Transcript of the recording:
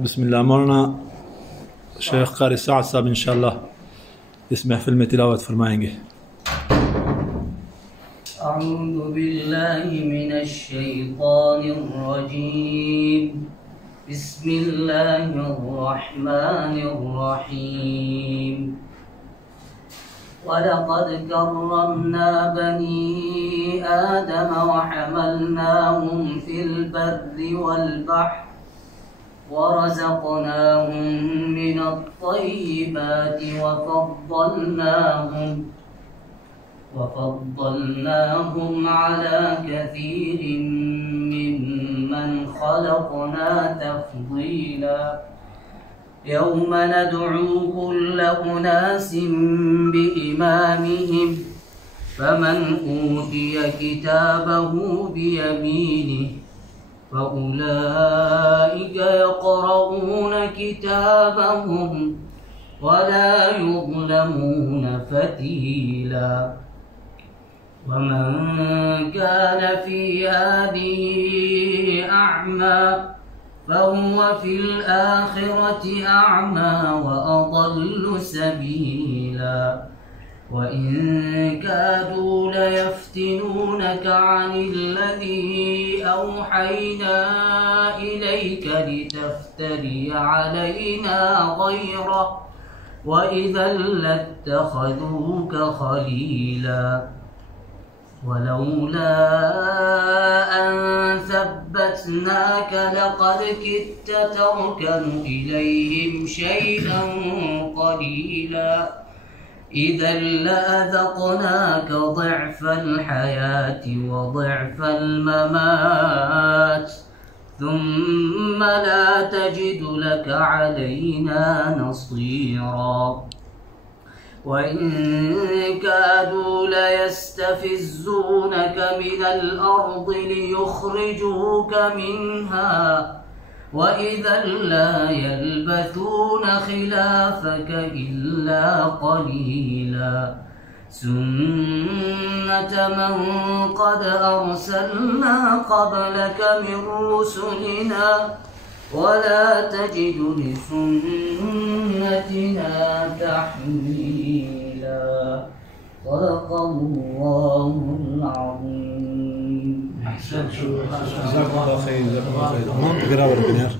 بسم الله. مولانا शेख कारी साद साहब इंशाअल्लाह इस महफिल में तिलावत फरमाएंगे। अऊज़ु बिल्लाहि मिनश शैतानिर रजीम। बिस्मिल्लाहिर रहमानिर रहीम। वलक़द कर्रमना बनी आदम वहमलनाहुम फिल बर्रि वल बहर वरज़क़नाहुम मिनत्तय्यिबाति वफ़द्दलनाहुम अला कसीरिम मिम्मन ख़लक़ना तफ़दीला। यौम नदअू कुल्ल उनासिम बिइमामिहिम फमन ऊतिय किताबहु बियमीनिहि فأولئك يقرؤون كتابهم ولا يظلمون فتيلا। ومن كان في هذه أعمى فهو في الآخرة أعمى وأضل سبيلا. وإن كادوا ليفتنونك عن الذي أوحينا إليك لتفتري علينا غيره وإذا لاتخذوك خليلا. ولولا أن ثبتناك لقد كدت تركن إليهم شيئا قليلا. إذا لأذقناك ضعف الحياة وضعف الممات ثم لا تجد لك علينا نصيرا. وإن كادوا ليستفزونك من الأرض ليخرجوك منها وإذا لا يلبثون خلافك إلا قليلا. سنة من قد أرسلنا قبلك من رسلنا ولا تجد لسنتنا تحويلا. صدق الله العظيم. جزاكم الله خير. جزاكم الله خير. هم قراءة بالبنيار.